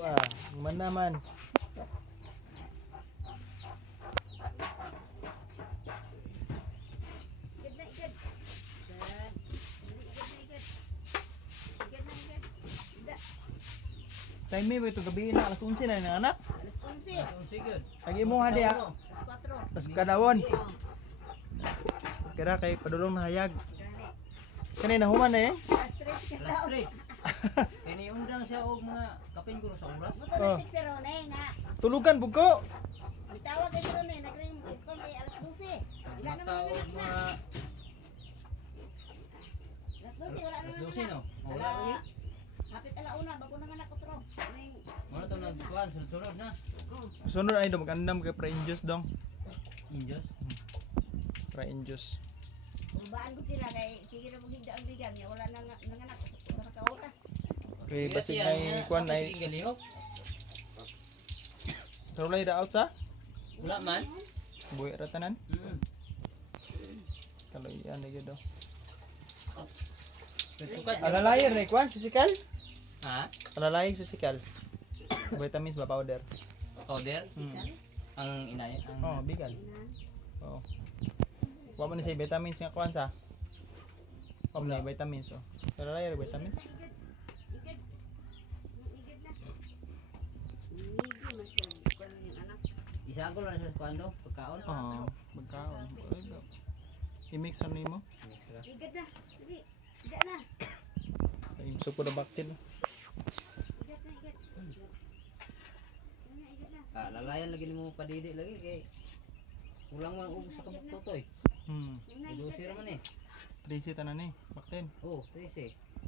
ah, man naman. Igad na, igad. Igad. Igad na, igad. Igad na, igad. Igad. Time mo ito gabi na alas 11 na yung anak. Alas 11. Sige. Lagi mo hadi ah. Alas 4. Tas kadawon. Oh, Kira kay padulong na hayag. gani. Kanina human na eh. Alas 3 ka Alas daw. 3. Iniundang siya og mga kapin guro sa oras. Buto Oh. na text si Ronay nga. Tulugan pug ko. Itawag kay Ronay, nag-ring mo cellphone kay alas 12. Wala naman Mata og anak na. mga Alas 12, wala alas naman 12 no. anak. Wala uli. Hapit alauna, bago nang anak ko tro. Kaming, Wala to nagkuan sunod na. oh. Sunod ay do magandam kay pre-induce dong. Injos. Pre-induce. Ulbaan ko sila kay sige na maghigda ang bigyan niya. Wala nang anak ko sa oras. Okay, basig ay kuan ay galihok. Sarulay da out sa Wala man. buhi ratanan. Mm. Kalau iyan na gyud daw. Nagsukat. Alalayer ni kuan si Sikal. Ha? Alalayig si Sikal. Vitamins ba powder? Powder Hmm. ang inay ang Oh, bigal. Oh. Wa man ni say vitamins nga kuan sa. Pam na vitamins oh. Alalayer vitamins. Igad. Igad. Igad na. Igad man siya. Kuan yung anak. isa ko lang sa kwando pagkaon. Oh, magkaon. Ay, daw. I-mix ano nimo? Mix ra. Igad na. Sige. Igad na. Ay, supo na baktil. Igad na, igad. Igad na. Ah, lalayan lagi nimo padidi lagi kay kulang man og sa kabuk totoy. Hmm. Igad na, igad Idusi ra man eh. 3 tanan ni. Baktil. Oh, 13.